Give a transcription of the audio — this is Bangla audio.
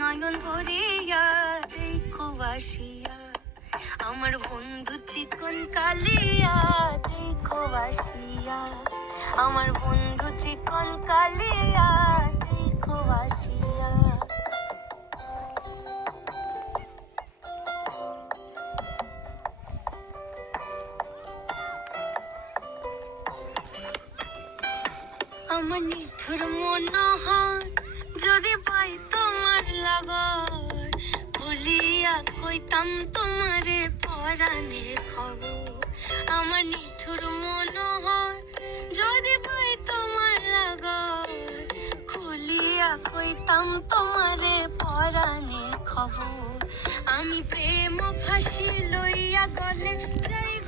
নয়ন ভরিয়া দেখো বাসিয়া। আমার বন্ধু চিকন কালিয়া, দেখো বাসিয়া। আমার বন্ধু চিকন কালিয়া, দেখো বাসিয়া। আমার নিথুর মনোহর যদি পাই তোমার লাগর, ভুলিয়া কইতাম তোমারে পরাণের খবর। আমার নিথুর মনোহর, যদি পাই তোমার লাগর, খুলিয়া কইতাম তোমারে পরাণের খবর। আমি প্রেম ফাঁসি লইয়া গলে যাইব